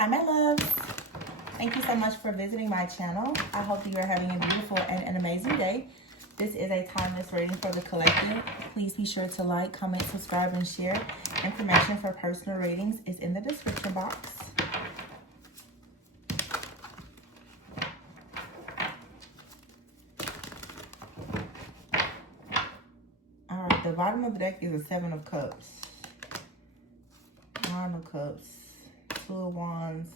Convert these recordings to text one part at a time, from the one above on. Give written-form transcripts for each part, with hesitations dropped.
Hi, my loves. Thank you so much for visiting my channel. I hope you are having a beautiful and an amazing day. This is a timeless reading for the collective. Please be sure to like, comment, subscribe, and share. Information for personal readings is in the description box. All right, the bottom of the deck is a Seven of Cups, Nine of Cups, Two of Wands,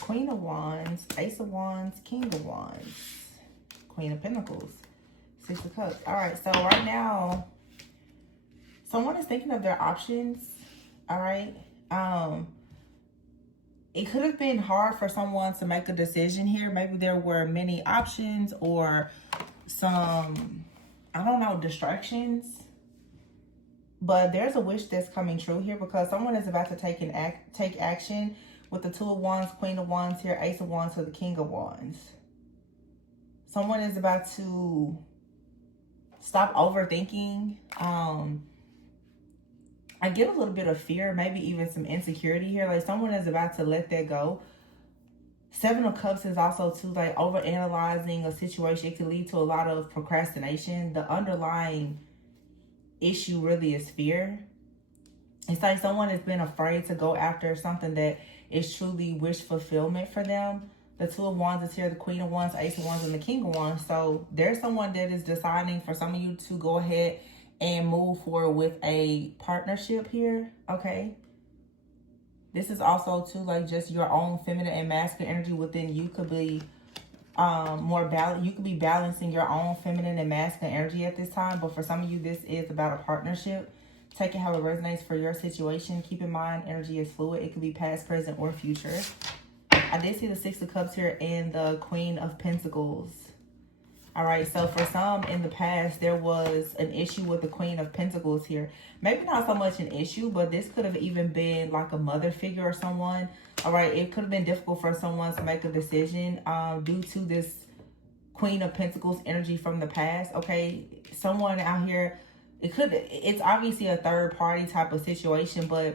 Queen of Wands, Ace of Wands, King of Wands, Queen of Pentacles, Six of Cups. All right, so right now, someone is thinking of their options, all right? It could have been hard for someone to make a decision here. Maybe there were many options or some, I don't know, distractions. But there's a wish that's coming true here because someone is about to take action with the Two of Wands, Queen of Wands here, Ace of Wands to the King of Wands. Someone is about to stop overthinking. I get a little bit of fear, maybe even some insecurity here. Like someone is about to let that go. Seven of Cups is also too, like overanalyzing a situation. It could lead to a lot of procrastination. The underlying issue really is fear. It's like someone has been afraid to go after something that is truly wish fulfillment for them. The Two of Wands is here, the Queen of Wands, Ace of Wands, and the King of Wands. So there's someone that is deciding for some of you to go ahead and move forward with a partnership here, okay? This is also too like just your own feminine and masculine energy within you could be more balanced. You could be balancing your own feminine and masculine energy at this time, but for some of you this is about a partnership. Take it how it resonates for your situation. Keep in mind energy is fluid. It could be past, present, or future. I did see the Six of Cups here and the Queen of Pentacles. All right, so for some in the past, there was an issue with the Queen of Pentacles here. Maybe not so much an issue, but this could have even been like a mother figure or someone. All right, it could have been difficult for someone to make a decision due to this Queen of Pentacles energy from the past, okay? Someone out here, it's obviously a third party type of situation, but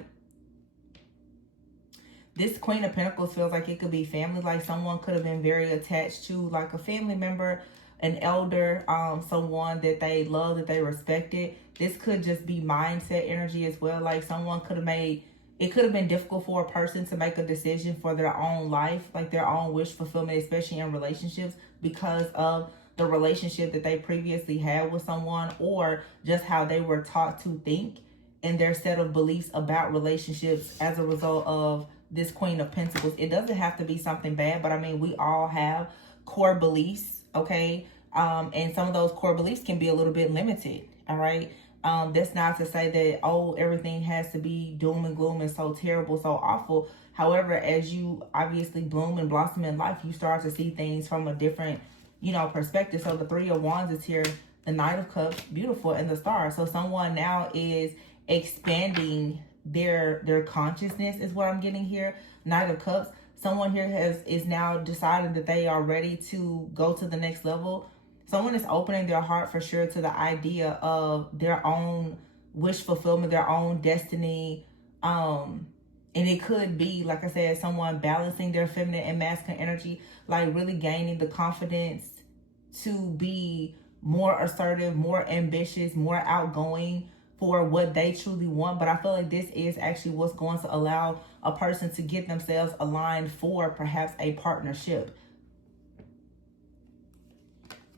this Queen of Pentacles feels like it could be family. Like someone could have been very attached to like a family member, an elder, someone that they love, that they respected. This could just be mindset energy as well. Like someone could have made, it could have been difficult for a person to make a decision for their own life, like their own wish fulfillment, especially in relationships, because of the relationship that they previously had with someone, or just how they were taught to think and their set of beliefs about relationships as a result of this Queen of Pentacles. It doesn't have to be something bad, but I mean, we all have core beliefs, okay? And some of those core beliefs can be a little bit limited, all right? That's not to say that, oh, everything has to be doom and gloom and so terrible, so awful. However, as you obviously bloom and blossom in life, you start to see things from a different, you know, perspective. So the Three of Wands is here, the Knight of Cups, beautiful, and the Star. So someone now is expanding their consciousness is what I'm getting here. Knight of Cups. Someone here is now decided that they are ready to go to the next level. Someone is opening their heart for sure to the idea of their own wish fulfillment, their own destiny. And it could be, like I said, someone balancing their feminine and masculine energy, like really gaining the confidence to be more assertive, more ambitious, more outgoing for what they truly want. But I feel like this is actually what's going to allow a person to get themselves aligned for perhaps a partnership.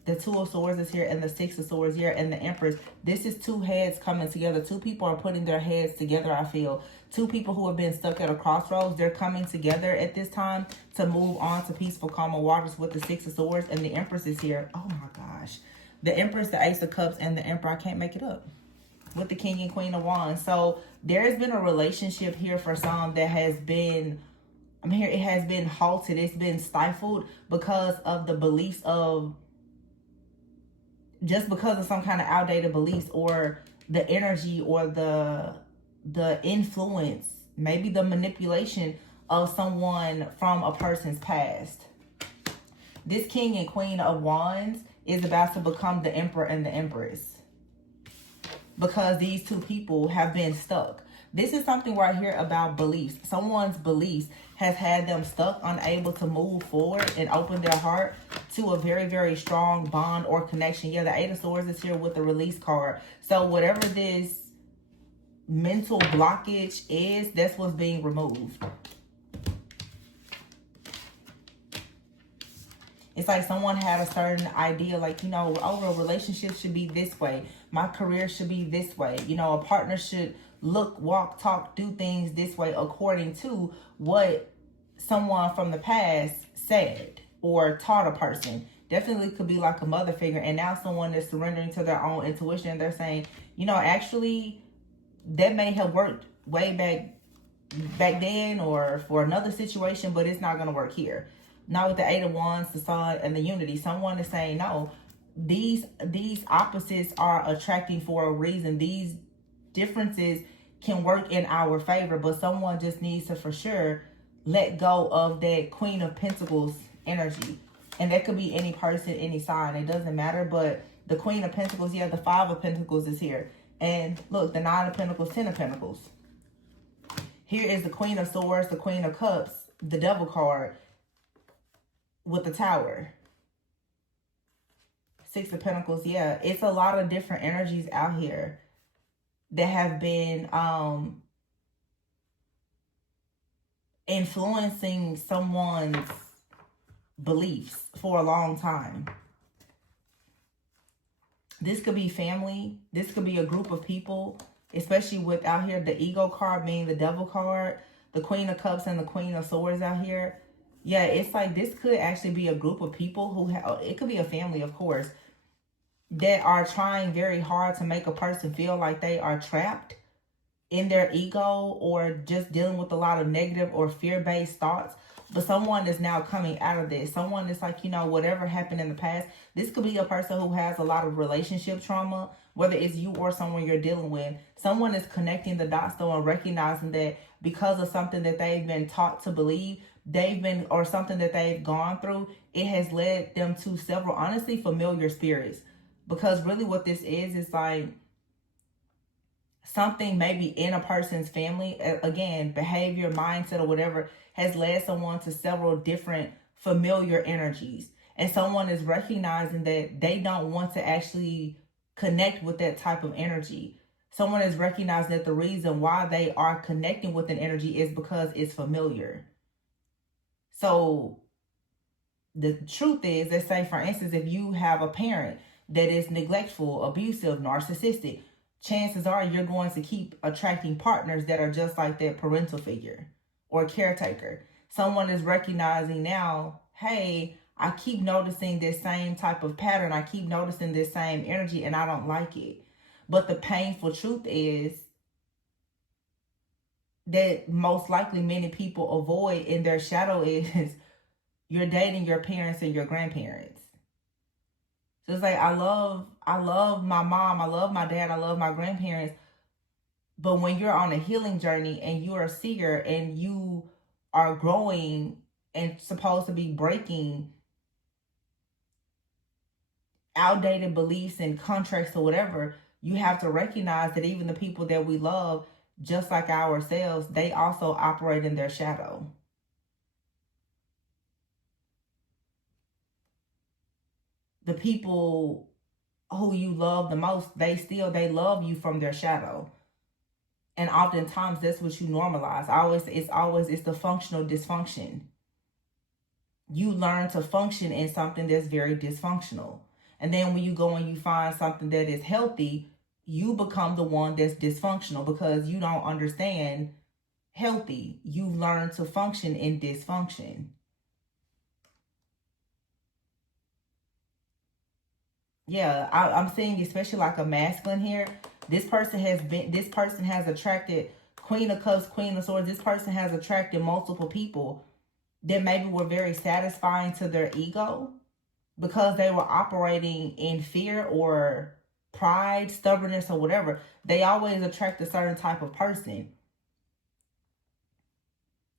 The Two of Swords is here and the Six of Swords here and the Empress. This is two heads coming together. Two people are putting their heads together, I feel. Two people who have been stuck at a crossroads. They're coming together at this time to move on to peaceful, calmer waters with the Six of Swords. And the Empress is here. Oh my gosh. The Empress, the Ace of Cups, and the Emperor. I can't make it up. With the King and Queen of Wands. So there has been a relationship here for some that has been, I'm here, it has been halted. It's been stifled because of the beliefs of, just because of some kind of outdated beliefs or the energy or the influence, maybe the manipulation of someone from a person's past. This King and Queen of Wands is about to become the Emperor and the Empress, because these two people have been stuck. This is something right here about beliefs. Someone's beliefs has had them stuck, unable to move forward and open their heart to a very, very strong bond or connection. Yeah, the Eight of Swords is here with the release card. So whatever this mental blockage is, that's what's being removed. It's like someone had a certain idea, like, you know, a relationship should be this way. My career should be this way. You know, a partner should look, walk, talk, do things this way according to what someone from the past said or taught a person. Definitely could be like a mother figure. And now someone is surrendering to their own intuition. And they're saying, you know, actually, that may have worked way back then or for another situation, but it's not going to work here. Now with the Eight of Wands, the Sun, and the Unity, someone is saying, no, these opposites are attracting for a reason. These differences can work in our favor, but someone just needs to for sure let go of that Queen of Pentacles energy. And that could be any person, any sign. It doesn't matter, but the Queen of Pentacles, yeah, the Five of Pentacles is here. And look, the Nine of Pentacles, Ten of Pentacles. Here is the Queen of Swords, the Queen of Cups, the Devil card, with the Tower. Six of Pentacles. Yeah, it's a lot of different energies out here that have been influencing someone's beliefs for a long time. This could be family. This could be a group of people, especially with out here the Ego card being the Devil card, the Queen of Cups and the Queen of Swords out here. Yeah, it's like this could actually be a group of people who have, it could be a family, of course, that are trying very hard to make a person feel like they are trapped in their ego or just dealing with a lot of negative or fear-based thoughts. But someone is now coming out of this. Someone is like, you know, whatever happened in the past. This could be a person who has a lot of relationship trauma, whether it's you or someone you're dealing with. Someone is connecting the dots though and recognizing that because of something that they've been taught to believe, or something that they've gone through, it has led them to several, honestly, familiar spirits. Because really what this is like something maybe in a person's family, again, behavior, mindset, or whatever, has led someone to several different familiar energies. And someone is recognizing that they don't want to actually connect with that type of energy. Someone is recognizing that the reason why they are connecting with an energy is because it's familiar. So the truth is, let's say, for instance, if you have a parent that is neglectful, abusive, narcissistic, chances are you're going to keep attracting partners that are just like that parental figure or caretaker. Someone is recognizing now, hey, I keep noticing this same type of pattern. I keep noticing this same energy and I don't like it. But the painful truth is that most likely many people avoid in their shadow is you're dating your parents and your grandparents. So it's like, I love my mom, I love my dad, I love my grandparents. But when you're on a healing journey and you're a seer and you are growing and supposed to be breaking outdated beliefs and contracts or whatever, you have to recognize that even the people that we love, just like ourselves, they also operate in their shadow. The people who you love the most, they love you from their shadow. And oftentimes that's what you normalize. It's the functional dysfunction. You learn to function in something that's very dysfunctional. And then when you go and you find something that is healthy, you become the one that's dysfunctional because you don't understand healthy. You learn to function in dysfunction. Yeah, I'm seeing especially like a masculine here. This person has attracted Queen of Cups, Queen of Swords. This person has attracted multiple people that maybe were very satisfying to their ego because they were operating in fear or pride, stubbornness, or whatever. They always attract a certain type of person.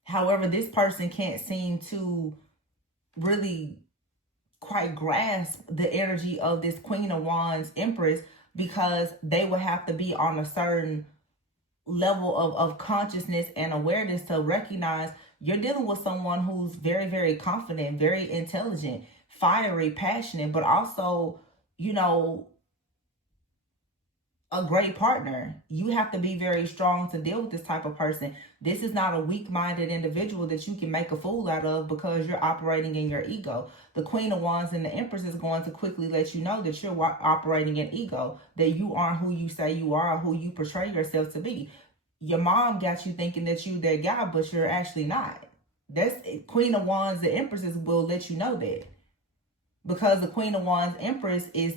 However, this person can't seem to really quite grasp the energy of this Queen of Wands Empress because they would have to be on a certain level of consciousness and awareness to recognize you're dealing with someone who's very, very confident, very intelligent, fiery, passionate, but also, you know, a great partner. You have to be very strong to deal with this type of person. This is not a weak-minded individual that you can make a fool out of because you're operating in your ego. The Queen of Wands and the Empress is going to quickly let you know that you're operating in ego, that you aren't who you say you are, or who you portray yourself to be. Your mom got you thinking that you that guy, but you're actually not. That's Queen of Wands, the Empresses will let you know that. Because the Queen of Wands Empress is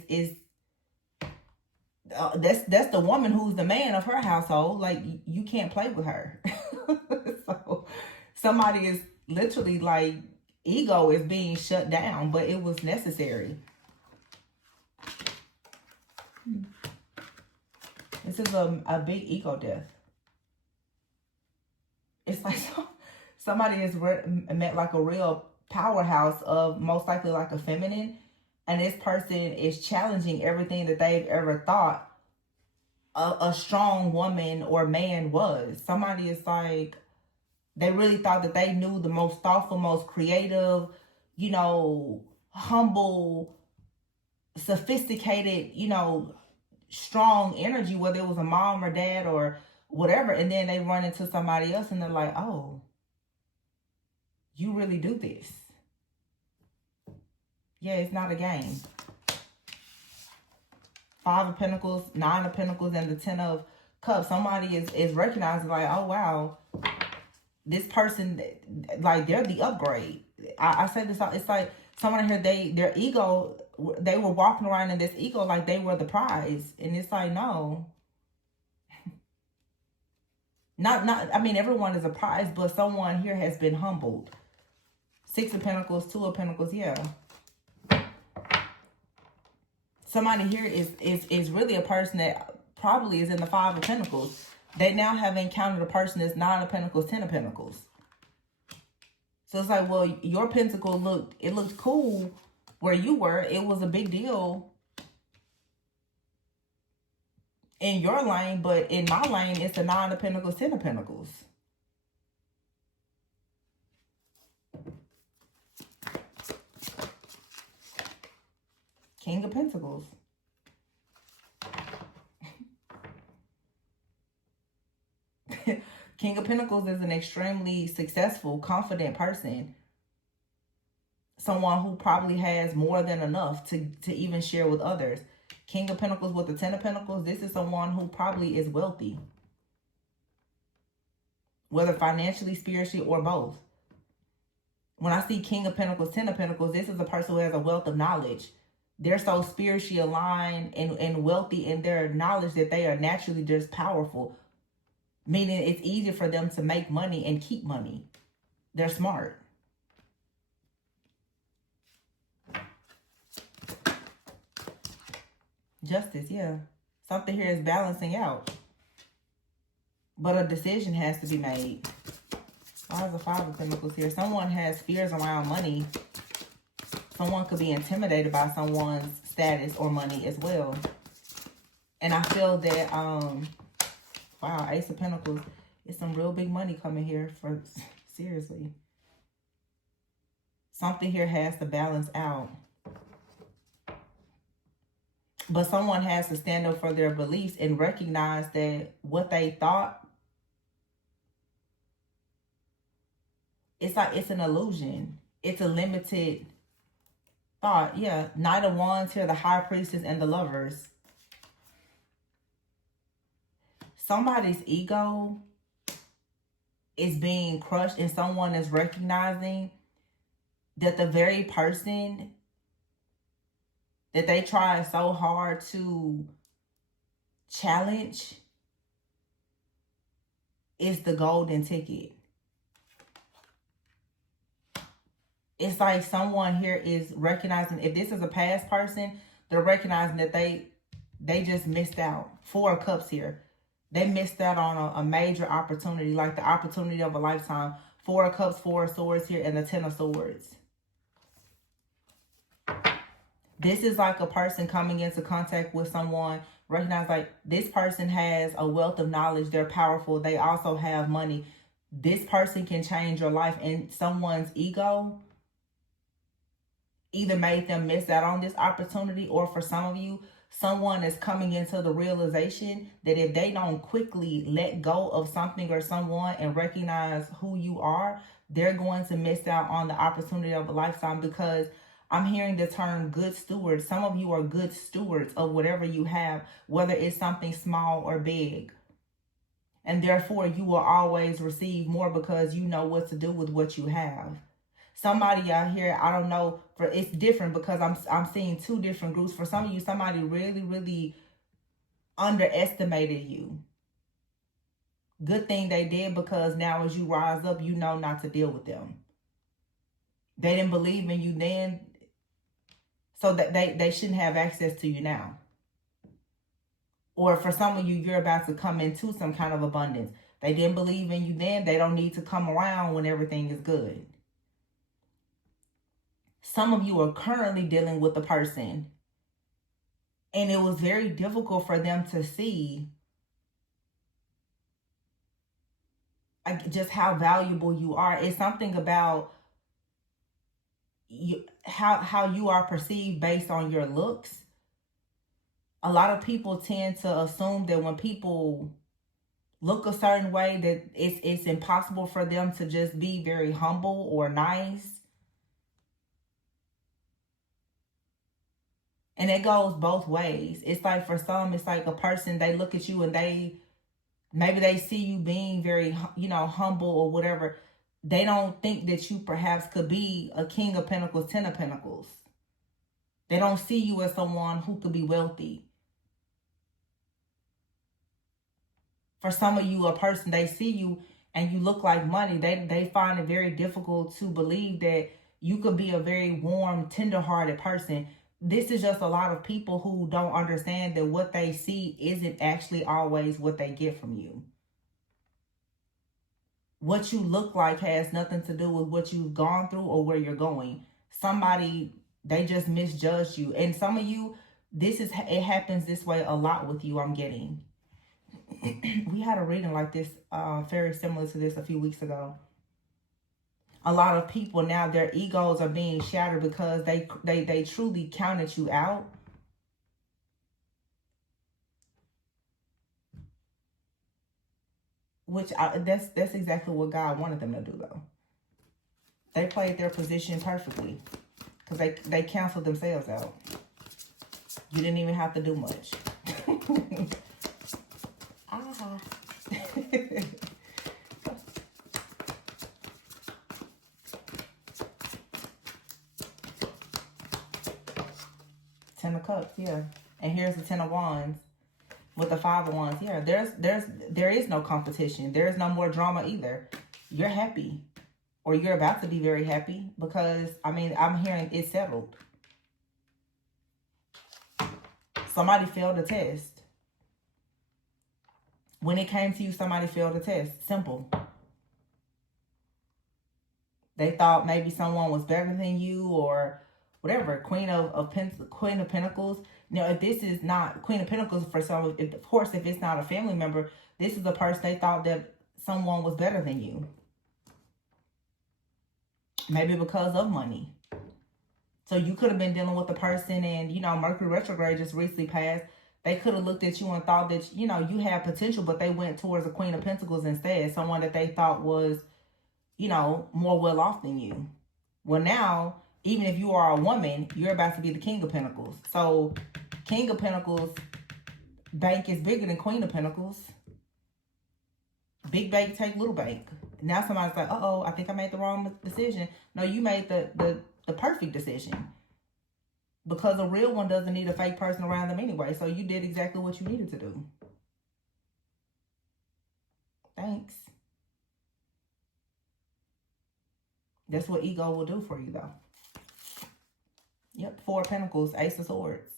that's the woman who's the man of her household. Like, you can't play with her. So somebody is literally like, ego is being shut down, but it was necessary. This is a big ego death. It's like somebody has met like a real powerhouse of most likely like a feminine, and this person is challenging everything that they've ever thought a strong woman or man was. Somebody is like, they really thought that they knew the most thoughtful, most creative, you know, humble, sophisticated, you know, strong energy, whether it was a mom or dad or whatever. And then they run into somebody else and they're like, oh, you really do this. Yeah, it's not a game. 5 of Pentacles, 9 of Pentacles, and the 10 of Cups. Somebody is recognizing like, oh, wow, this person, like, they're the upgrade. I say this, it's like someone here, their ego, they were walking around in this ego like they were the prize. And it's like, no. I mean, everyone is a prize, but someone here has been humbled. 6 of Pentacles, 2 of Pentacles, yeah. Somebody here is really a person that probably is in the 5 of Pentacles. They now have encountered a person that's 9 of Pentacles, 10 of Pentacles. So it's like, well, your pentacle looked cool where you were. It was a big deal in your lane, but in my lane, it's the 9 of Pentacles, 10 of Pentacles. King of Pentacles. King of Pentacles is an extremely successful, confident person. Someone who probably has more than enough to even share with others. King of Pentacles with the 10 of Pentacles, this is someone who probably is wealthy. Whether financially, spiritually, or both. When I see King of Pentacles, 10 of Pentacles, this is a person who has a wealth of knowledge. They're so spiritually aligned and wealthy in their knowledge that they are naturally just powerful. Meaning it's easier for them to make money and keep money. They're smart. Justice, yeah. Something here is balancing out. But a decision has to be made. Why is the 5 of Pentacles here? Someone has fears around money. Someone could be intimidated by someone's status or money as well. And I feel that, wow, Ace of Pentacles, it's some real big money coming here for, seriously. Something here has to balance out. But someone has to stand up for their beliefs and recognize that what they thought, it's like it's an illusion. It's a limited thought. Yeah, Knight of Wands here, the High Priestess and the Lovers. Somebody's ego is being crushed and someone is recognizing that the very person that they try so hard to challenge is the golden ticket. It's like someone here is recognizing, if this is a past person, they're recognizing that they just missed out. 4 of Cups here. They missed out on a major opportunity, like the opportunity of a lifetime. 4 of Cups, 4 of Swords here, and the 10 of Swords. This is like a person coming into contact with someone, Recognize like this person has a wealth of knowledge. They're powerful. They also have money. This person can change your life, and someone's ego either made them miss out on this opportunity, or for some of you, someone is coming into the realization that if they don't quickly let go of something or someone and recognize who you are, they're going to miss out on the opportunity of a lifetime. Because I'm hearing the term good stewards. Some of you are good stewards of whatever you have, whether it's something small or big. And therefore, you will always receive more because you know what to do with what you have. Somebody out here, I don't know, for it's different because I'm seeing two different groups. For some of you, somebody really, really underestimated you. Good thing they did, because now as you rise up, you know not to deal with them. They didn't believe in you then, so that they shouldn't have access to you now. Or for some of you, you're about to come into some kind of abundance. They didn't believe in you then. They don't need to come around when everything is good. Some of you are currently dealing with a person, and it was very difficult for them to see just how valuable you are. It's something about you, how you are perceived based on your looks. A lot of people tend to assume that when people look a certain way, that it's impossible for them to just be very humble or nice. And it goes both ways. It's like for some, it's like a person, they look at you and maybe they see you being very, humble or whatever. They don't think that you perhaps could be a King of Pentacles, 10 of Pentacles. They don't see you as someone who could be wealthy. For some of you, a person, they see you and you look like money. They find it very difficult to believe that you could be a very warm, tender-hearted person. This is just a lot of people who don't understand that what they see isn't actually always what they get from you. What you look like has nothing to do with what you've gone through or where you're going. Somebody, they just misjudged you. And some of you, it happens this way a lot with you, I'm getting. We had a reading like this, very similar to this a few weeks ago. A lot of people now, their egos are being shattered because they truly counted you out. Which that's exactly what God wanted them to do, though. They played their position perfectly because they canceled themselves out. You didn't even have to do much. Ten of Cups, yeah. And here's the Ten of Wands with the Five of Wands. Yeah, there is no competition. There is no more drama either. You're happy, or you're about to be very happy, because I'm hearing it's settled. Somebody failed a test. When it came to you, somebody failed a test. Simple. They thought maybe someone was better than you or whatever. Queen of Pentacles. If this is not Queen of Pentacles for some, of course, if it's not a family member, this is a person they thought that someone was better than you. Maybe because of money. So you could have been dealing with a person and, Mercury retrograde just recently passed. They could have looked at you and thought that, you had potential, but they went towards a Queen of Pentacles instead. Someone that they thought was, more well off than you. Well, now, even if you are a woman, you're about to be the King of Pentacles. So, King of Pentacles, bank is bigger than Queen of Pentacles. Big bank take little bank. Now somebody's like, uh-oh, I think I made the wrong decision. No, you made the perfect decision. Because a real one doesn't need a fake person around them anyway. So you did exactly what you needed to do. Thanks. That's what ego will do for you, though. Yep, Four of Pentacles, Ace of Swords.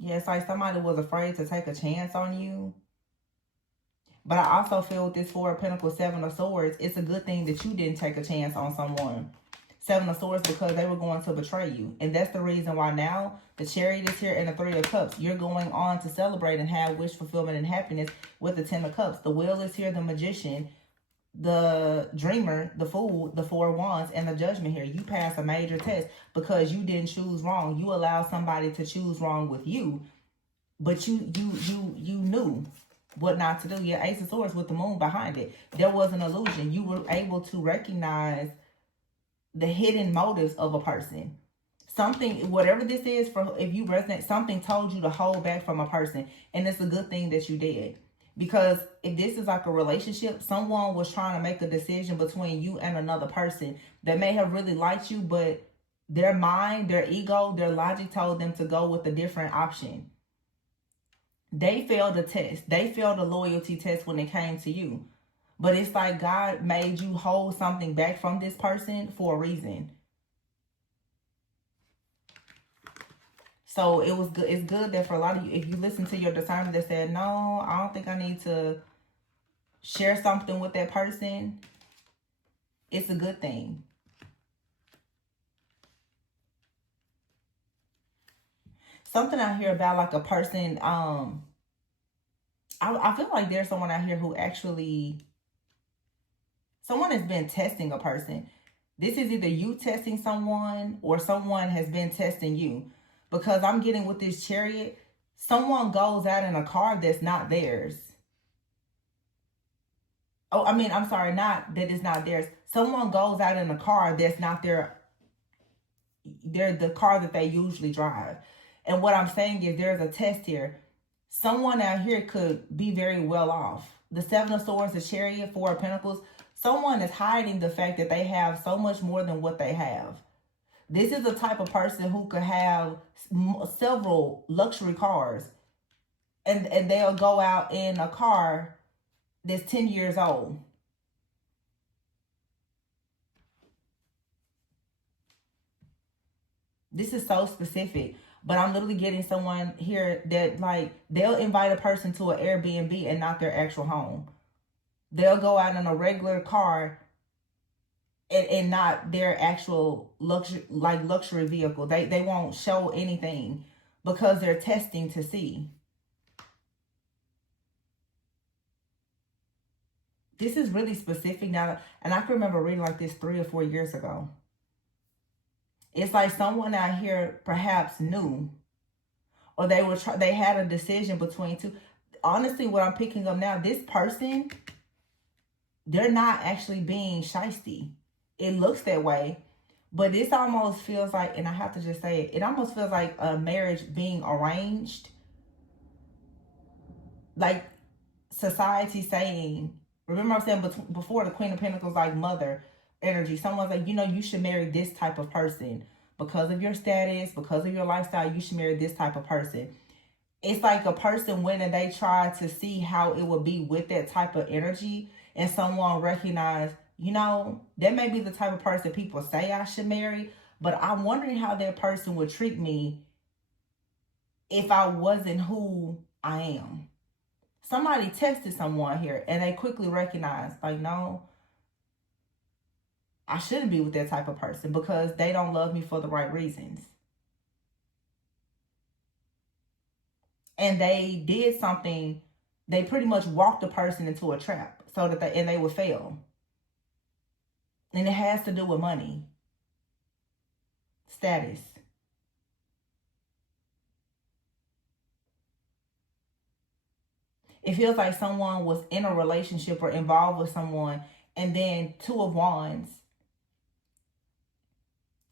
Yeah, it's like somebody was afraid to take a chance on you. But I also feel with this Four of Pentacles, Seven of Swords, it's a good thing that you didn't take a chance on someone. Seven of Swords, because they were going to betray you. And that's the reason why now the Chariot is here and the Three of Cups. You're going on to celebrate and have wish fulfillment and happiness with the Ten of Cups. The Wheel is here, the Magician, the Dreamer, the Fool, the Four of Wands, and the Judgment here. You pass a major test because you didn't choose wrong. You allowed somebody to choose wrong with you, but you knew what not to do. Your Ace of Swords with the Moon behind it. There was an illusion. You were able to recognize the hidden motives of a person. Something, whatever this is, for if you resonate, something told you to hold back from a person, and it's a good thing that you did. Because if this is like a relationship, someone was trying to make a decision between you and another person that may have really liked you, but their mind, their ego, their logic told them to go with a different option. They failed the test. They failed the loyalty test when it came to you. But it's like God made you hold something back from this person for a reason. So it was good. It's good that for a lot of you, if you listen to your discernment that said, no, I don't think I need to share something with that person, it's a good thing. Something out here about like a person, I feel like there's someone out here who actually, someone has been testing a person. This is either you testing someone or someone has been testing you. Because I'm getting with this Chariot, someone goes out in a car that's not theirs. Oh, I mean, I'm sorry, not that it's not theirs. Someone goes out in a car that's not the car that they usually drive. And what I'm saying is there's a test here. Someone out here could be very well off. The Seven of Swords, the Chariot, Four of Pentacles. Someone is hiding the fact that they have so much more than what they have. This is the type of person who could have several luxury cars. And they'll go out in a car that's 10 years old. This is so specific. But I'm literally getting someone here that, like, they'll invite a person to an Airbnb and not their actual home. They'll go out in a regular car and not their actual luxury vehicle. They won't show anything because they're testing to see. This is really specific now, and I can remember reading like this 3 or 4 years ago. It's like someone out here perhaps knew, or they had a decision between two. Honestly, what I'm picking up now, this person, they're not actually being shysty. It looks that way, but this almost feels like, and I have to just say it, it almost feels like a marriage being arranged. Like society saying, remember I said before, the Queen of Pentacles, like mother energy. Someone's like, you know, you should marry this type of person because of your status, because of your lifestyle. You should marry this type of person. It's like a person went and they tried to see how it would be with that type of energy, and someone recognized, you know, that may be the type of person people say I should marry, but I'm wondering how that person would treat me if I wasn't who I am. Somebody tested someone here and they quickly recognized, like, no, I shouldn't be with that type of person because they don't love me for the right reasons. And they did something, they pretty much walked the person into a trap so that they would fail. And it has to do with money, status. It feels like someone was in a relationship or involved with someone, and then 2 of Wands,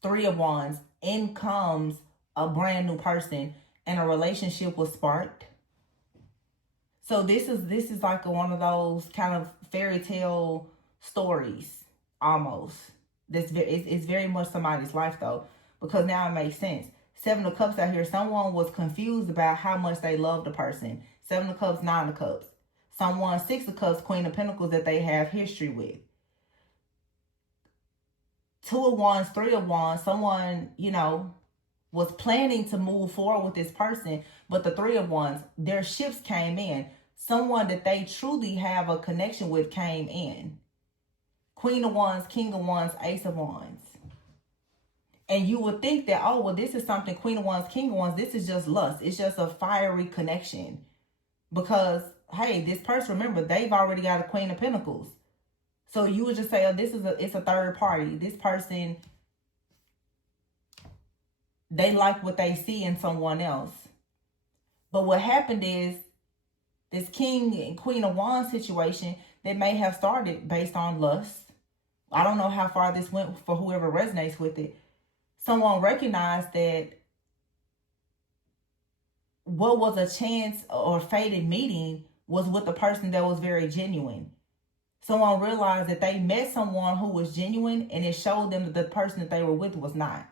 3 of Wands, in comes a brand new person, and a relationship was sparked. So this is like one of those kind of fairy tale stories, almost. It's very much somebody's life though, because now it makes sense. 7 of Cups out here, someone was confused about how much they love the person. 7 of Cups, 9 of Cups. Someone, 6 of Cups, Queen of Pentacles, that they have history with. 2 of Wands, 3 of Wands, someone, you know, was planning to move forward with this person, but the 3 of Wands, their ships came in. Someone that they truly have a connection with came in. Queen of Wands, King of Wands, Ace of Wands. And you would think that, oh, well, this is something Queen of Wands, King of Wands, this is just lust. It's just a fiery connection. Because, hey, this person, remember, they've already got a Queen of Pentacles. So you would just say, oh, it's a third party. This person, they like what they see in someone else. But what happened is, this King and Queen of Wands situation, they may have started based on lust. I don't know how far this went for whoever resonates with it. Someone recognized that what was a chance or fated meeting was with a person that was very genuine. Someone realized that they met someone who was genuine, and it showed them that the person that they were with was not.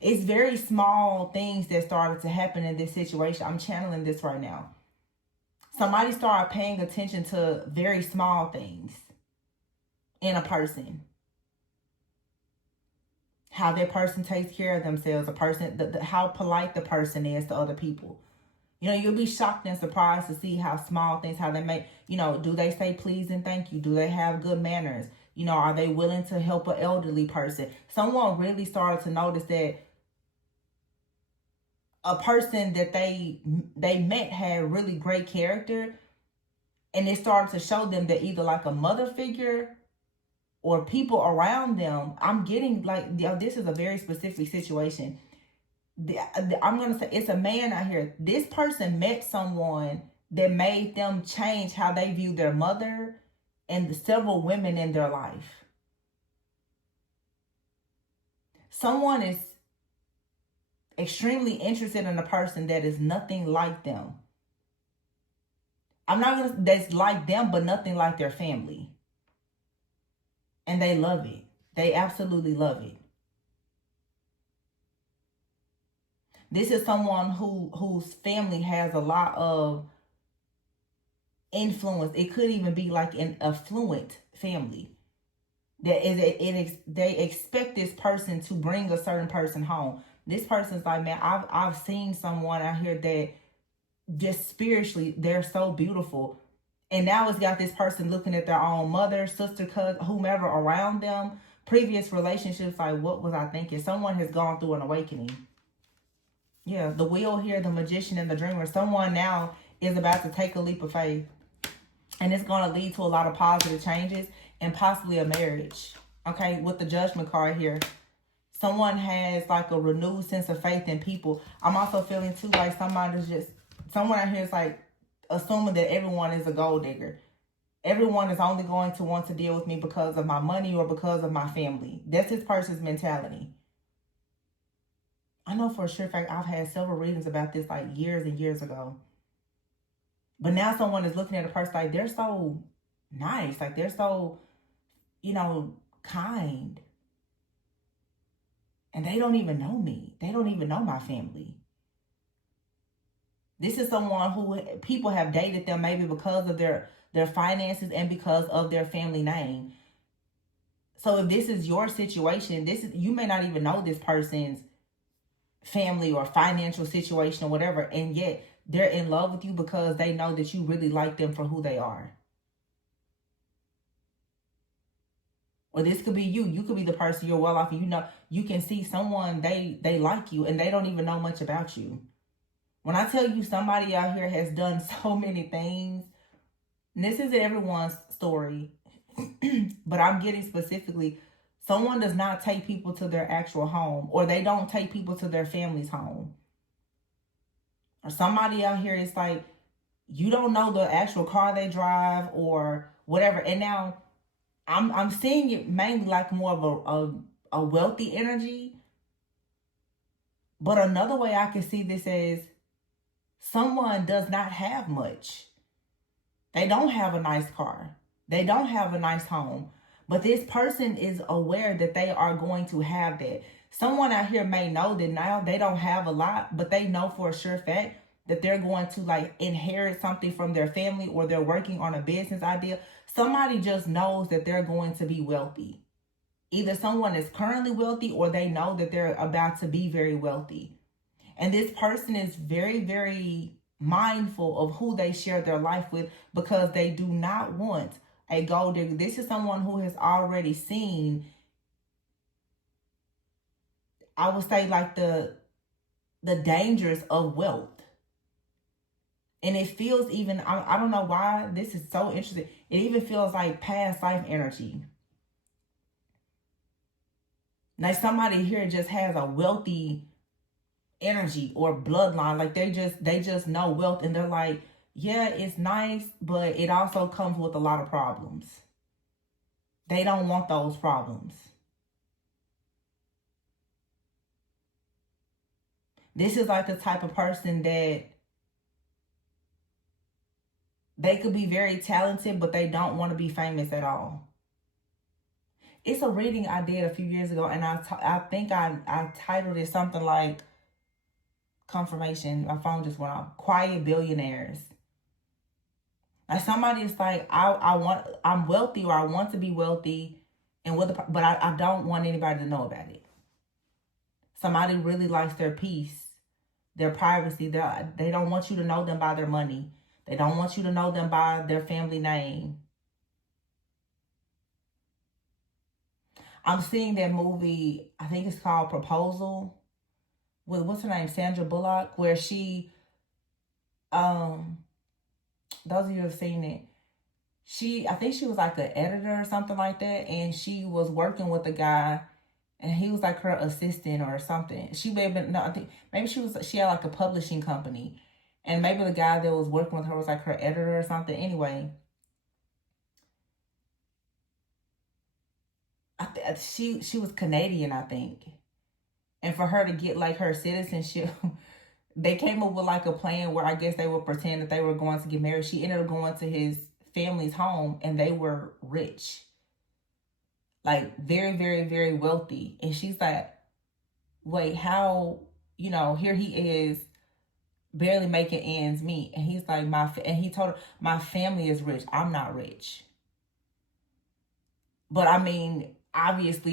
It's very small things that started to happen in this situation. I'm channeling this right now. Somebody started paying attention to very small things in a person. How that person takes care of themselves, a person, how polite the person is to other people. You know, you'll be shocked and surprised to see how small things, how they make, you know, do they say please and thank you? Do they have good manners? You know, are they willing to help an elderly person? Someone really started to notice that a person that they met had really great character, and it started to show them that either like a mother figure or people around them. I'm getting like, this is a very specific situation. I'm going to say it's a man out here. This person met someone that made them change how they view their mother and several women in their life. Someone is extremely interested in a person that is nothing like them. I'm not going to, that's like them, but nothing like their family. And they love it. They absolutely love it. This is someone whose family has a lot of influence. It could even be like an affluent family. They expect this person to bring a certain person home. This person's like, man, I've seen someone out here that just spiritually, they're so beautiful. And now it's got this person looking at their own mother, sister, cousin, whomever around them. Previous relationships, like, what was I thinking? Someone has gone through an awakening. Yeah, the wheel here, the magician and the dreamer. Someone now is about to take a leap of faith. And it's going to lead to a lot of positive changes and possibly a marriage. Okay, with the judgment card here. Someone has like a renewed sense of faith in people. I'm also feeling too like someone out here is like assuming that everyone is a gold digger. Everyone is only going to want to deal with me because of my money or because of my family. That's this person's mentality. I know for a sure fact I've had several readings about this like years and years ago. But now someone is looking at a person like they're so nice. Like they're so, you know, kind. And they don't even know me. They don't even know my family. This is someone who people have dated them maybe because of their finances and because of their family name. So if this is your situation, you may not even know this person's family or financial situation or whatever, and yet they're in love with you because they know that you really like them for who they are. Or this could be you. You could be the person, you're well off, and you know, you can see someone, they like you and they don't even know much about you. When I tell you somebody out here has done so many things, and this isn't everyone's story, but I'm getting specifically, someone does not take people to their actual home, or they don't take people to their family's home. Or somebody out here is like, you don't know the actual car they drive or whatever. And now I'm seeing it mainly like more of a wealthy energy. But another way I can see this is someone does not have much. They don't have a nice car. They don't have a nice home. But this person is aware that they are going to have that. Someone out here may know that now they don't have a lot, but they know for a sure fact that they're going to like inherit something from their family, or they're working on a business idea. Somebody just knows that they're going to be wealthy. Either someone is currently wealthy or they know that they're about to be very wealthy. And this person is very, very mindful of who they share their life with, because they do not want a gold digger. This is someone who has already seen I would say like the dangers of wealth. And it feels even, I don't know why this is so interesting. It even feels like past life energy. Like somebody here just has a wealthy energy or bloodline. Like they just know wealth, and they're like, yeah, it's nice, but it also comes with a lot of problems. They don't want those problems. This is like the type of person that they could be very talented, but they don't want to be famous at all. It's a reading I did a few years ago, and I think I titled it something like, confirmation, my phone just went off, Quiet Billionaires. Like somebody is like, I'm wealthy, or I want to be wealthy, and but I don't want anybody to know about it. Somebody really likes their peace, their privacy. They don't want you to know them by their money. They don't want you to know them by their family name. I'm seeing that movie, I think it's called Proposal, with, what's her name, Sandra Bullock, where she, those of you who have seen it, I think she was like an editor or something like that, and she was working with a guy, and he was like her assistant or something. She may have been, no, I think maybe she had like a publishing company, and maybe the guy that was working with her was like her editor or something. Anyway, she was Canadian, I think, and for her to get like her citizenship, they came up with like a plan where I guess they would pretend that they were going to get married. She ended up going to his family's home, and they were rich, like very, very, very wealthy. And she's like, wait, how, here he is barely making ends meet. And he's like, and he told her, my family is rich, I'm not rich. But I mean, obviously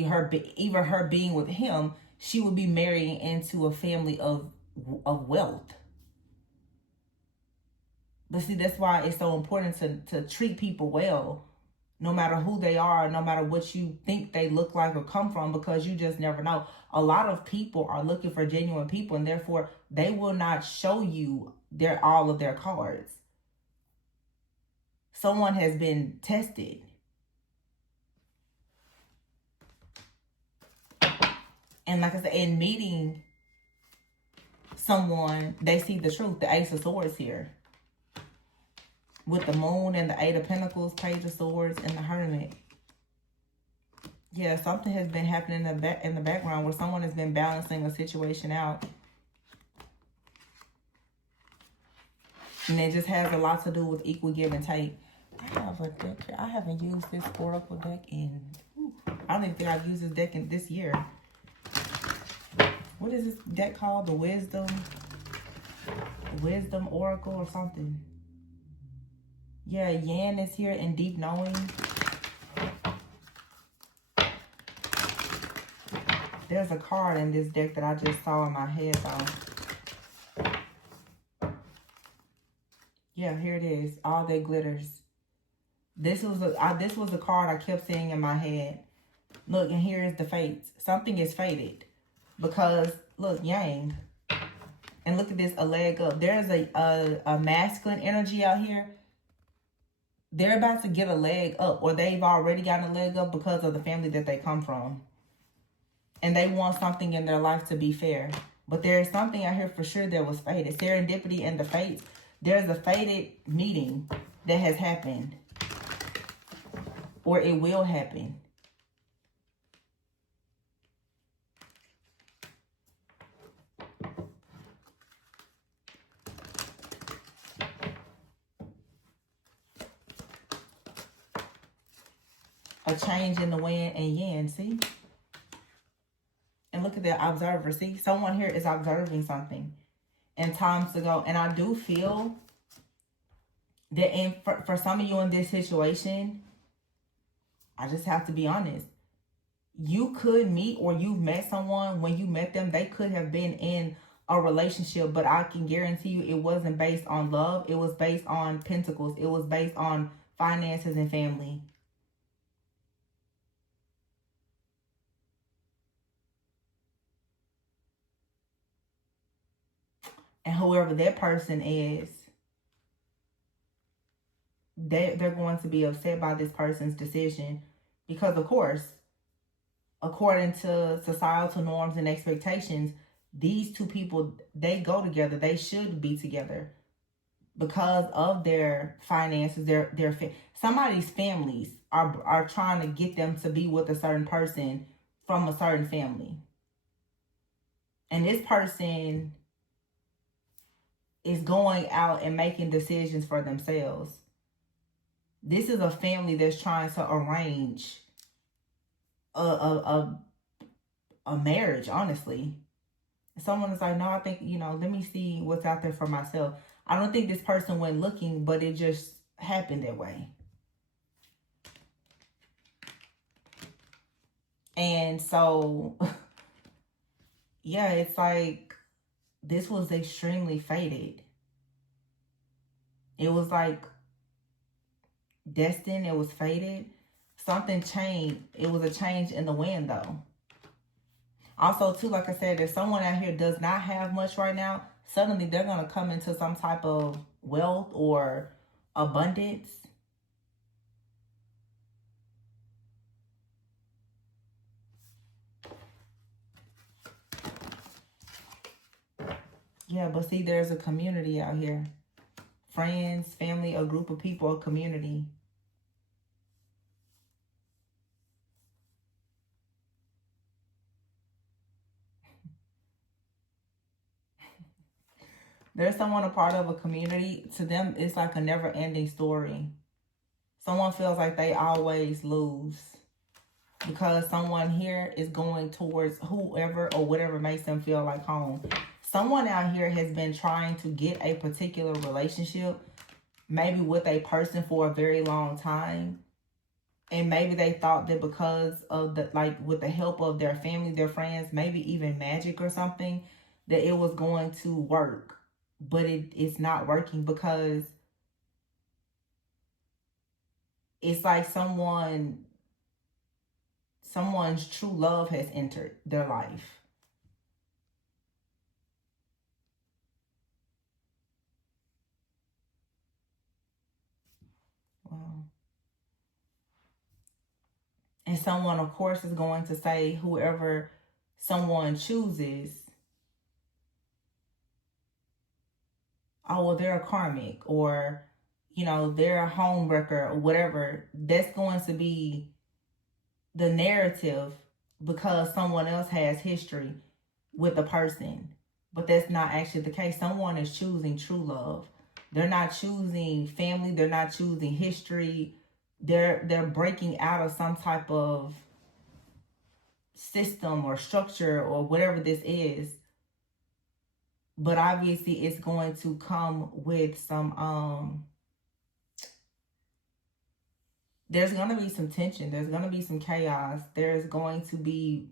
even her being with him, she would be marrying into a family of wealth. But see, that's why it's so important to treat people well, no matter who they are, no matter what you think they look like or come from, because you just never know. A lot of people are looking for genuine people, and therefore they will not show you all of their cards. Someone has been tested. And like I said, in meeting someone, they see the truth. The Ace of Swords here, with the Moon and the Eight of Pentacles, Page of Swords, and the Hermit. Yeah, something has been happening in the background where someone has been balancing a situation out. And it just has a lot to do with equal give and take. I have a deck here. I haven't used this Oracle deck in... I don't even think I've used this deck in this year. What is this deck called? The Wisdom Oracle or something. Yeah, Yan is here in Deep Knowing. There's a card in this deck that I just saw in my head though. Yeah, here it is. All that glitters. This was the card I kept seeing in my head. Look, and here is the fates. Something is fated. Because, look, Yang. And look at this, a leg up. There's a masculine energy out here. They're about to get a leg up, or they've already gotten a leg up because of the family that they come from. And they want something in their life to be fair. But there's something out here for sure that was fated. Serendipity and the fates. There's a fated meeting that has happened. Or it will happen. A change in the yin and yang, see? And look at that observer, see? Someone here is observing something in times to go. And I do feel that for some of you in this situation, I just have to be honest. You could meet, or you've met someone, when you met them, they could have been in a relationship, but I can guarantee you it wasn't based on love. It was based on pentacles. It was based on finances and family. And whoever that person is, they're going to be upset by this person's decision because, of course, according to societal norms and expectations, these two people, they go together. They should be together because of their finances. Somebody's families are trying to get them to be with a certain person from a certain family. And this person is going out and making decisions for themselves. This is a family that's trying to arrange a marriage, honestly. Someone is like, no, I think, let me see what's out there for myself. I don't think this person went looking, but it just happened that way. And so, yeah, it's like, this was extremely fated. It was like destined. It was fated. Something changed. It was a change in the wind, though. Also, too, like I said, if someone out here does not have much right now, suddenly they're going to come into some type of wealth or abundance. Yeah, but see, there's a community out here. Friends, family, a group of people, a community. There's someone a part of a community. To them, it's like a never-ending story. Someone feels like they always lose because someone here is going towards whoever or whatever makes them feel like home. Someone out here has been trying to get a particular relationship, maybe with a person for a very long time. And maybe they thought that because of with the help of their family, their friends, maybe even magic or something, that it was going to work. But it's not working because it's like someone's true love has entered their life. Wow. And someone, of course, is going to say whoever someone chooses, oh, well, they're a karmic, or, they're a home wrecker, or whatever. That's going to be the narrative because someone else has history with the person. But that's not actually the case. Someone is choosing true love. They're not choosing family. They're not choosing history. They're breaking out of some type of system or structure or whatever this is. But obviously it's going to come with some there's going to be some tension. There's going to be some chaos. There's going to be,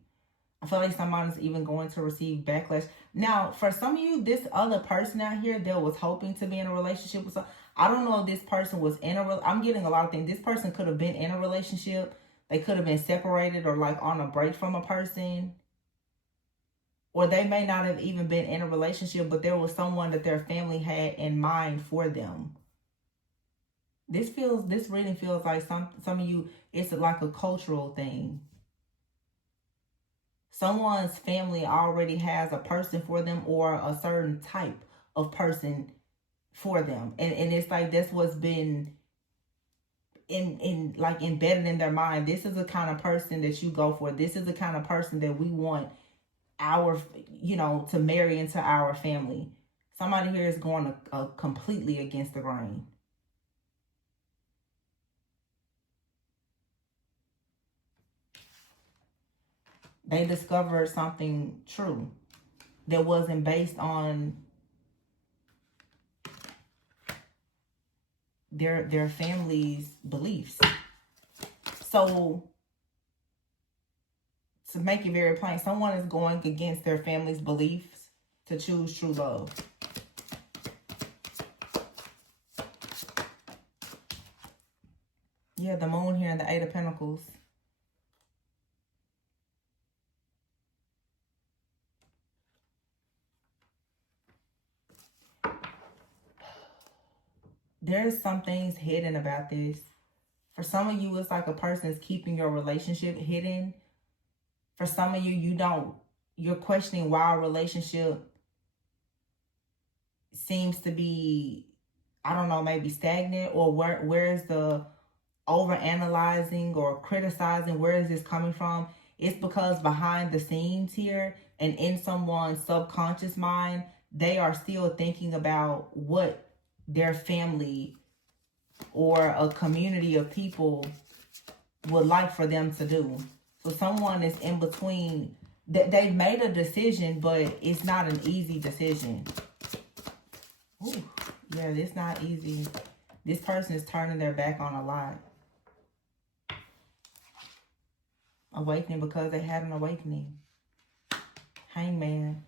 I feel like someone's even going to receive backlash. Now, for some of you, this other person out here that was hoping to be in a relationship with some, I don't know if this person was in I'm getting a lot of things. This person could have been in a relationship. They could have been separated or like on a break from a person. Or they may not have even been in a relationship, but there was someone that their family had in mind for them. This reading feels like some of you, it's like a cultural thing. Someone's family already has a person for them or a certain type of person for them. And it's like that's what's been like embedded in their mind. This is the kind of person that you go for. This is the kind of person that we want to marry into our family. Somebody here is going completely against the grain. They discovered something true that wasn't based on their family's beliefs. So, to make it very plain, someone is going against their family's beliefs to choose true love. Yeah, the moon here and the Eight of Pentacles. there's some things hidden about this. For some of you, it's like a person's keeping your relationship hidden. For some of you, you're questioning why a relationship seems to be, I don't know, maybe stagnant, or where's the over analyzing or criticizing, where is this coming from? It's because behind the scenes here and in someone's subconscious mind, they are still thinking about what their family or a community of people would like for them to do. So someone is in between. They've made a decision, but it's not an easy decision. Ooh, yeah, it's not easy. This person is turning their back on a lot. Awakening because they had an awakening. Hangman.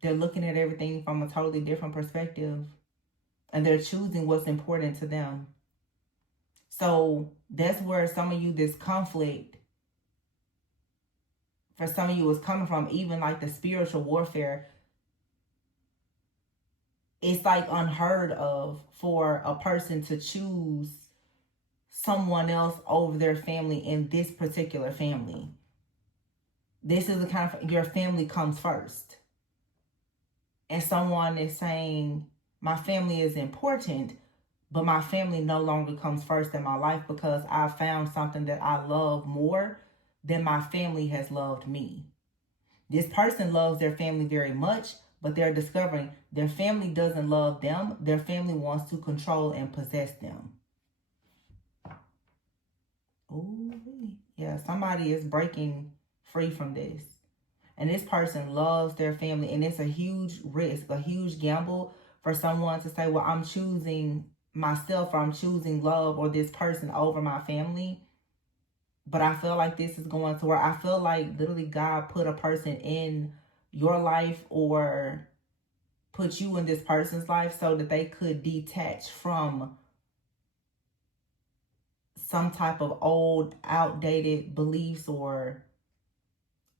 They're looking at everything from a totally different perspective. And they're choosing what's important to them. So that's where some of you, this conflict, for some of you, is coming from. Even like the spiritual warfare. It's like unheard of for a person to choose someone else over their family in this particular family. This is the kind of, your family comes first. And someone is saying, my family is important, but my family no longer comes first in my life because I found something that I love more than my family has loved me. This person loves their family very much, but they're discovering their family doesn't love them. Their family wants to control and possess them. Ooh, yeah, somebody is breaking free from this. And this person loves their family. And it's a huge risk, a huge gamble for someone to say, well, I'm choosing myself, or I'm choosing love or this person over my family. But I feel like this is going to where I feel like literally God put a person in your life or put you in this person's life so that they could detach from some type of old, outdated beliefs or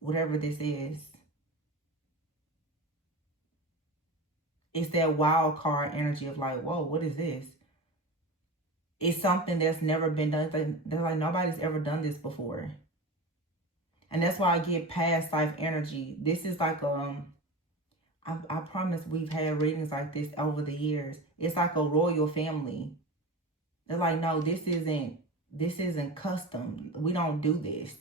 whatever this is. It's that wild card energy of like, whoa, what is this? It's something that's never been done. They're like, nobody's ever done this before. And that's why I get past life energy. This is like, I promise we've had readings like this over the years. It's like a royal family. They're like, no, this isn't custom. We don't do this.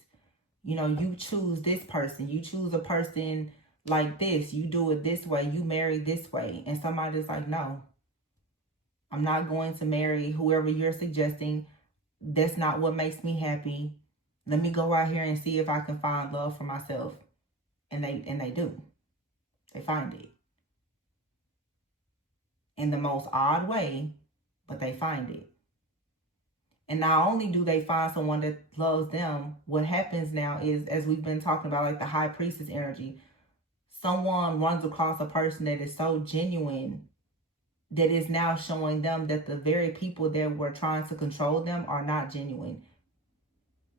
You know, you choose this person. You choose a person like this. You do it this way. You marry this way. And somebody's like, no, I'm not going to marry whoever you're suggesting. That's not what makes me happy. Let me go out here and see if I can find love for myself. And they do. They find it. In the most odd way, but they find it. And not only do they find someone that loves them, what happens now is, as we've been talking about, like the high priestess energy, someone runs across a person that is so genuine that is now showing them that the very people that were trying to control them are not genuine.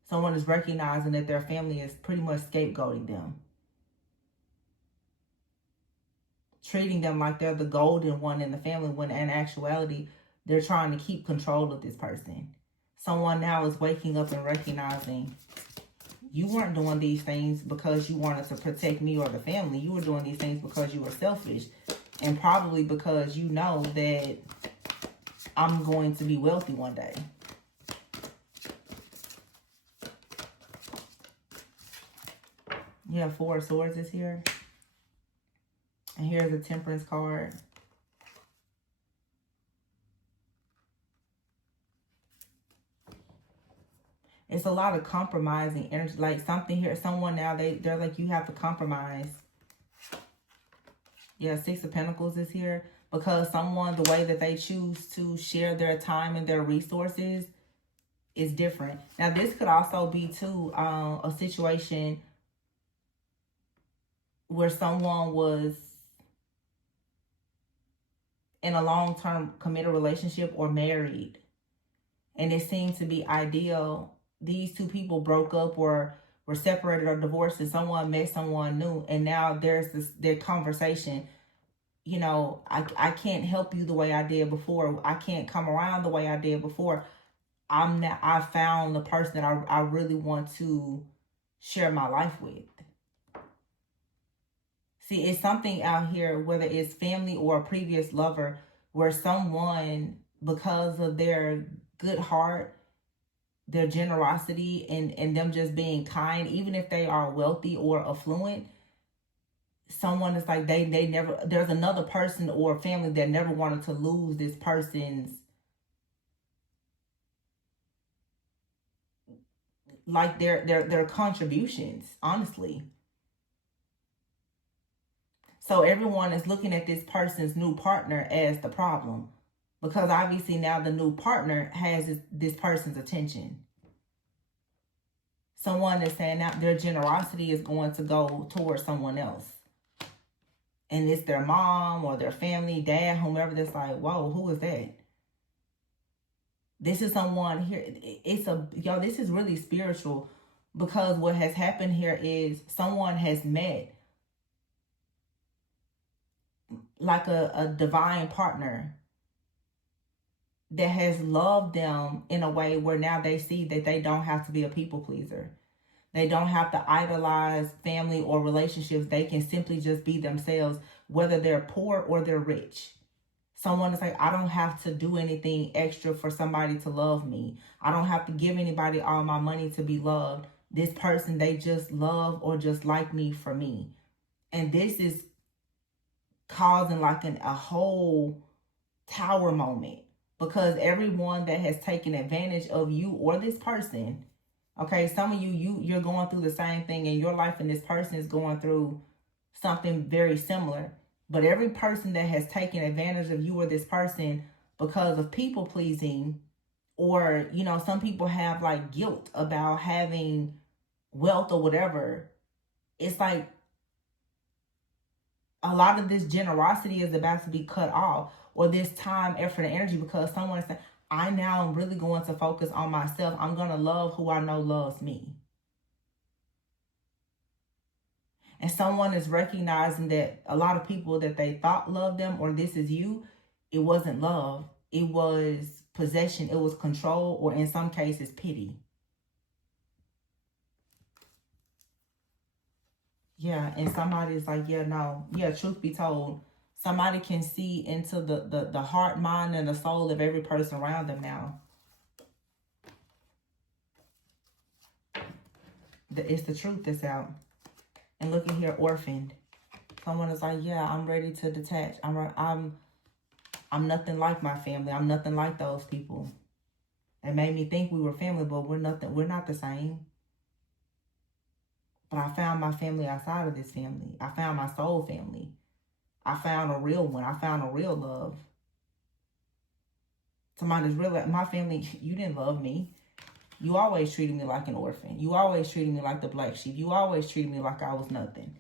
Someone is recognizing that their family is pretty much scapegoating them. Treating them like they're the golden one in the family, when in actuality, they're trying to keep control of this person. Someone now is waking up and recognizing, you weren't doing these things because you wanted to protect me or the family. You were doing these things because you were selfish. And probably because you know that I'm going to be wealthy one day. Yeah, Four of Swords is here. And here's a Temperance card. It's a lot of compromising energy. Like something here, someone now, they're like, you have to compromise. Yeah, Six of Pentacles is here. Because someone, the way that they choose to share their time and their resources is different. Now, this could also be, too, a situation where someone was in a long-term committed relationship or married. And it seemed to be ideal. These two people broke up or were separated or divorced, and someone met someone new. And now there's their conversation. you know, I can't help you the way I did before. I can't come around the way I did before. I found the person that I really want to share my life with. See, it's something out here, whether it's family or a previous lover, where someone, because of their good heart, their generosity, and them just being kind, even if they are wealthy or affluent, someone is like, they never, there's another person or family that never wanted to lose this person's, like their contributions, honestly. So everyone is looking at this person's new partner as the problem, because obviously now the new partner has this person's attention. Someone is saying that their generosity is going to go towards someone else. And it's their mom or their family, dad, whomever, that's like, whoa, who is that? This is someone here. Y'all, this is really spiritual, because what has happened here is someone has met like a divine partner that has loved them in a way where now they see that they don't have to be a people pleaser. They don't have to idolize family or relationships. They can simply just be themselves, whether they're poor or they're rich. Someone is like, I don't have to do anything extra for somebody to love me. I don't have to give anybody all my money to be loved. This person, they just love or just like me for me. And this is causing like a whole tower moment, because everyone that has taken advantage of you or this person, okay, some of you're going through the same thing in your life, and this person is going through something very similar. But every person that has taken advantage of you or this person because of people pleasing, or, you know, some people have like guilt about having wealth or whatever. It's like a lot of this generosity is about to be cut off, or this time, effort, and energy, because someone is saying, I now am really going to focus on myself. I'm going to love who I know loves me. And someone is recognizing that a lot of people that they thought loved them, or this is you, it wasn't love. It was possession. It was control, or in some cases, pity. Yeah, and somebody's like, yeah, no. Yeah, truth be told, somebody can see into the heart, mind, and the soul of every person around them now. It's the truth that's out. And look at here, orphaned. Someone is like, yeah, I'm ready to detach. I'm nothing like my family. I'm nothing like those people. They made me think we were family, but we're nothing. We're not the same. But I found my family outside of this family. I found my soul family. I found a real one. I found a real love. Somebody's real. My family, you didn't love me. You always treated me like an orphan. You always treated me like the black sheep. You always treated me like I was nothing.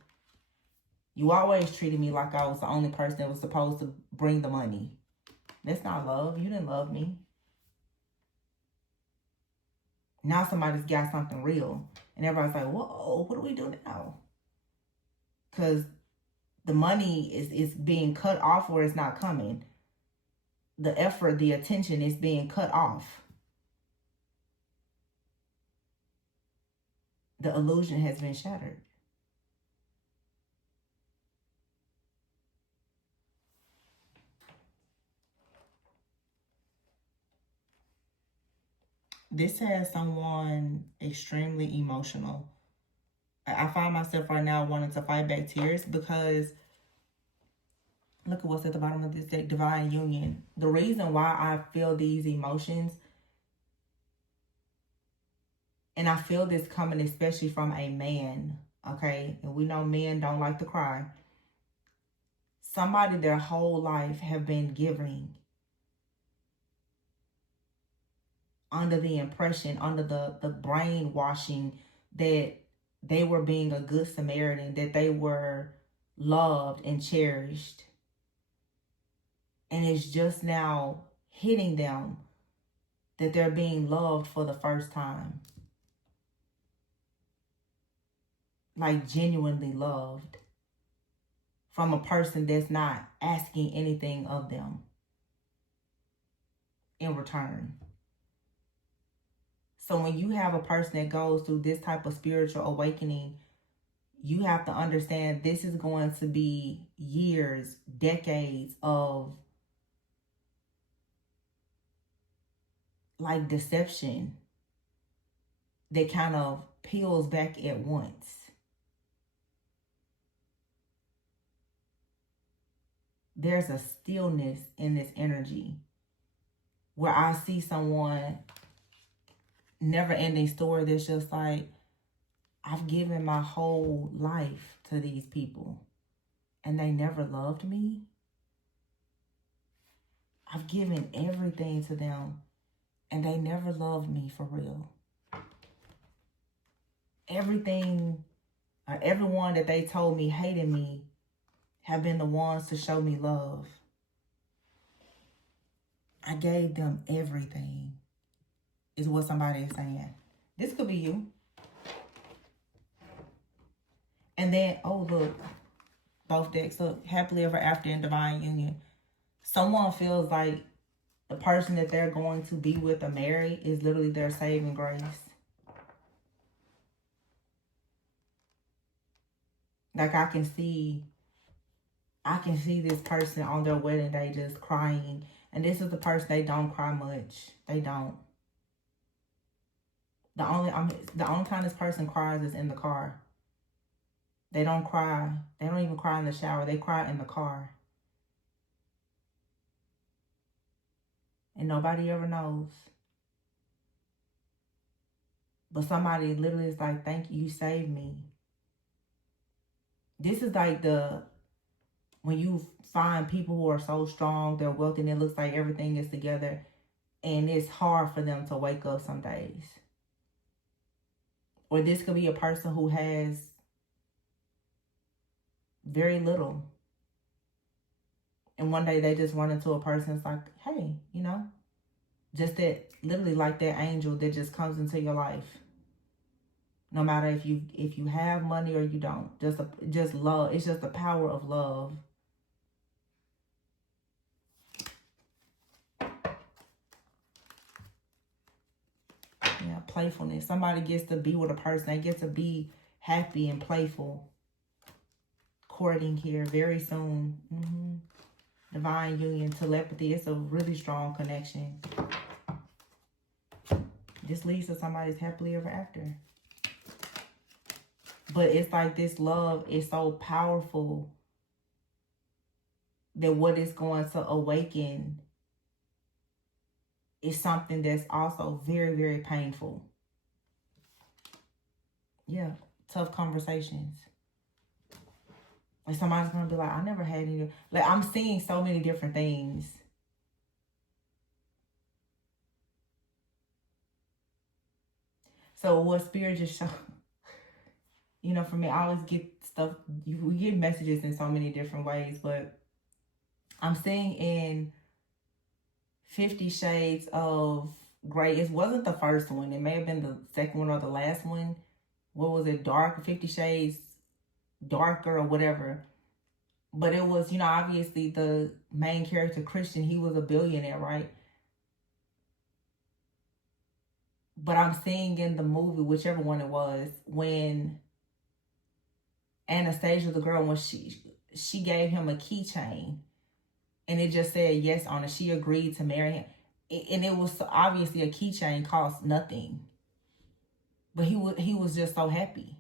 You always treated me like I was the only person that was supposed to bring the money. That's not love. You didn't love me. Now somebody's got something real. And everybody's like, whoa, what do we do now? Because the money is being cut off, or it's not coming. The effort, the attention is being cut off. The illusion has been shattered. This has someone extremely emotional. I find myself right now wanting to fight back tears, because look at what's at the bottom of this deck, divine union. The reason why I feel these emotions, and I feel this coming especially from a man, okay? And we know men don't like to cry. Somebody their whole life have been giving under the impression, under the brainwashing that they were being a good Samaritan, that they were loved and cherished. And it's just now hitting them that they're being loved for the first time. Like genuinely loved. from a person that's not asking anything of them in return. So when you have a person that goes through this type of spiritual awakening, you have to understand this is going to be years, decades of like deception that kind of peels back at once. There's a stillness in this energy where I see someone, never ending story that's just like, I've given my whole life to these people and they never loved me. I've given everything to them and they never loved me for real. Everything, or everyone that they told me hated me have been the ones to show me love. I gave them everything, is what somebody is saying. This could be you. And then, oh look, both decks look, happily ever after in divine union. Someone feels like the person that they're going to be with or marry is literally their saving grace. Like I can see this person on their wedding day just crying. And this is the person, they don't cry much. They don't. The only time this person cries is in the car. They don't cry. They don't even cry in the shower. They cry in the car. And nobody ever knows. But somebody literally is like, thank you, you saved me. This is like when you find people who are so strong, they're wealthy, and it looks like everything is together, and it's hard for them to wake up some days. Or this could be a person who has very little. And one day they just run into a person, it's like, hey, you know, just that, literally like that angel that just comes into your life. No matter if you have money or you don't. Just love. It's just the power of love. Yeah, playfulness. Somebody gets to be with a person. They get to be happy and playful. Courting here very soon. Divine union, telepathy. It's a really strong connection. This leads to somebody's happily ever after. But it's like this love is so powerful that what is going to awaken is something that's also very, very painful. Yeah, tough conversations. Like somebody's going to be like, I never had any. Like I'm seeing so many different things. So what Spirit just showed, you know, for me, I always get stuff, we get messages in so many different ways, but I'm seeing in 50 Shades of Grey. It wasn't the first one. It may have been the second one or the last one. What was it? 50 Shades Darker or whatever. But it was, you know, obviously the main character, Christian, he was a billionaire, right? But I'm seeing in the movie, whichever one it was, when Anastasia, the girl, when she gave him a keychain and it just said yes on it. She agreed to marry him. And it was obviously a keychain cost nothing. But he was just so happy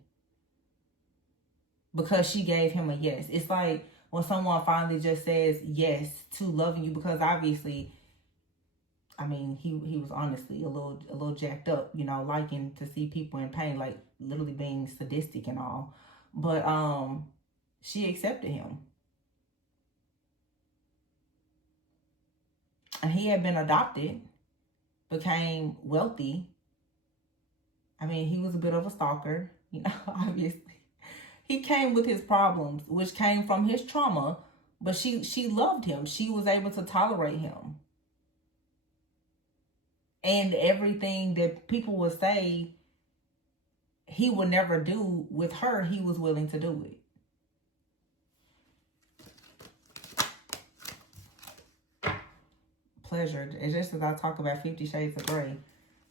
because she gave him a yes. It's like when someone finally just says yes to loving you, because obviously, I mean, he was honestly a little jacked up, you know, liking to see people in pain, like literally being sadistic and all. But she accepted him. And he had been adopted, became wealthy. I mean, he was a bit of a stalker, you know, obviously. He came with his problems, which came from his trauma, but she loved him. She was able to tolerate him. And everything that people would say he would never do with her, he was willing to do it. pleasure. It's just as I talk about 50 Shades of Grey.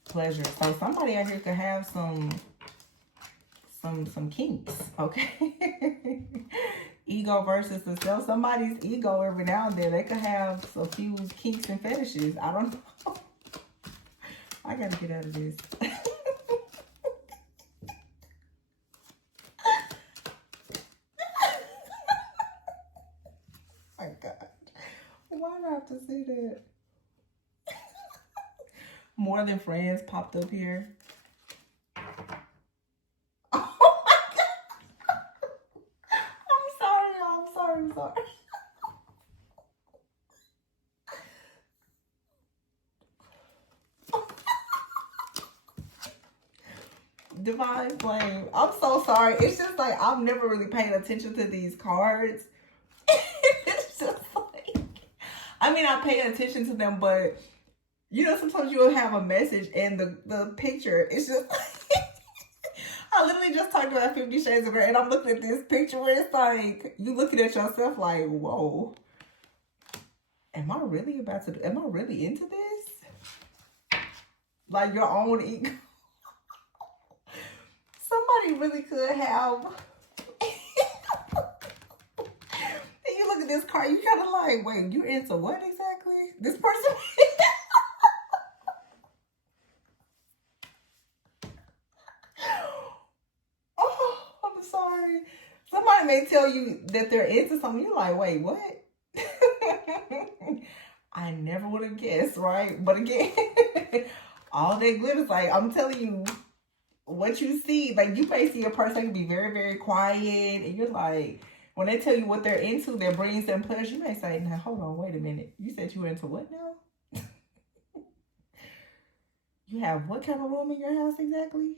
Pleasure. So somebody out here could have some kinks, okay? Ego versus the self. Somebody's ego every now and then. They could have a few kinks and fetishes. I don't know. I gotta get out of this. My God. Why do I have to say that? More Than Friends popped up here. Oh my God. I'm sorry. Divine Flame. I'm so sorry. It's just like I'm never really paying attention to these cards. It's just like, I mean, I pay attention to them, but you know, sometimes you'll have a message and the picture, it's just I literally just talked about 50 Shades of Grey and I'm looking at this picture where it's like, you looking at yourself like, whoa, am I really into this? Like your own ego. Somebody really could have. And you look at this card, you kind of like, wait, you're into what exactly? This person? Oh, I'm sorry. Somebody may tell you that they're into something. You're like, wait, what? I never would have guessed, right? But again, all that glitters, like, I'm telling you, what you see, like, you may see a person can be very, very quiet, and you're like, when they tell you what they're into, that brings them pleasure, you may say, now, hold on, wait a minute. You said you were into what now? You have what kind of room in your house exactly?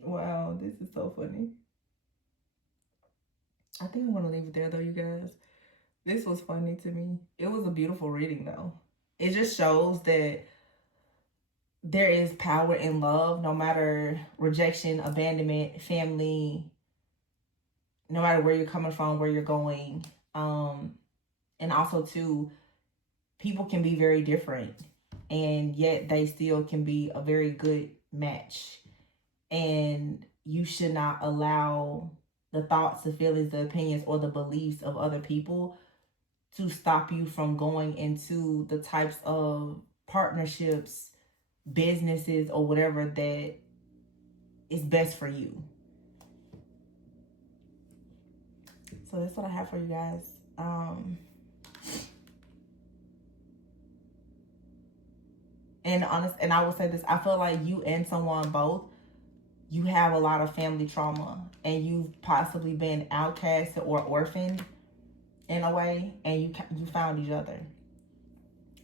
Wow, this is so funny. I think I'm going to leave it there, though, you guys. This was funny to me. It was a beautiful reading, though. It just shows that there is power in love, no matter rejection, abandonment, family, no matter where you're coming from, where you're going. And also, too, people can be very different, and yet they still can be a very good match. And you should not allow the thoughts, the feelings, the opinions, or the beliefs of other people to stop you from going into the types of partnerships, businesses, or whatever that is best for you. So that's what I have for you guys. And I will say this, I feel like you and someone both, you have a lot of family trauma, and you've possibly been outcasted or orphaned in a way, and you found each other.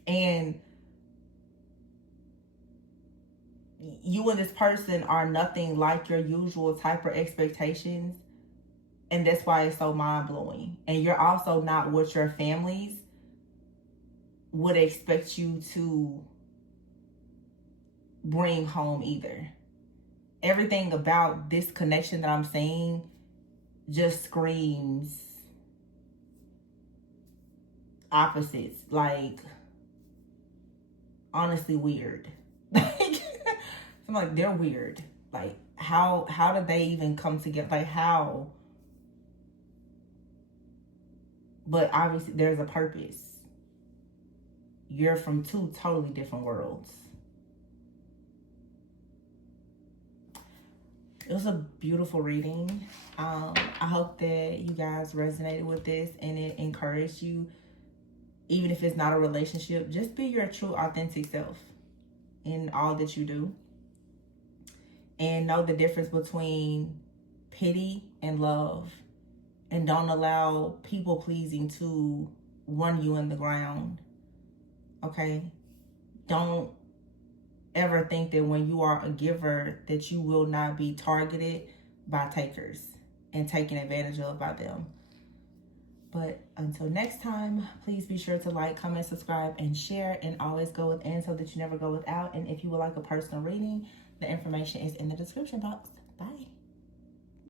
And you and this person are nothing like your usual type of expectations, and that's why it's so mind-blowing. And you're also not what your families would expect you to bring home either. Everything about this connection that I'm seeing just screams opposites. Like, honestly, weird. Like, I'm like, they're weird. Like, how did they even come together? Like, how? But obviously, there's a purpose. You're from two totally different worlds. It was a beautiful reading. I hope that you guys resonated with this and it encouraged you. Even if it's not a relationship, just be your true, authentic self in all that you do. And know the difference between pity and love. And don't allow people pleasing to run you in the ground. Okay? Don't ever think that when you are a giver that you will not be targeted by takers and taken advantage of by them. But until next time, please be sure to like, comment, subscribe, and share, and always go within so that you never go without. And if you would like a personal reading, the information is in the description box. Bye.